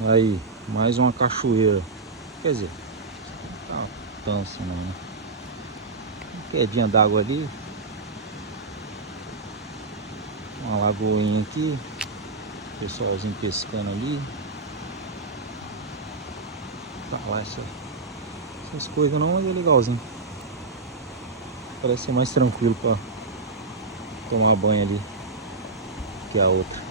Aí, mais uma cachoeira. Quer dizer, tá tão assim não, né? Quedinha d'água ali. Uma lagoinha aqui. Pessoalzinho pescando ali. Tá lá essas coisas não, mas é legalzinho. Parece ser mais tranquilo pra tomar banho ali que a outra.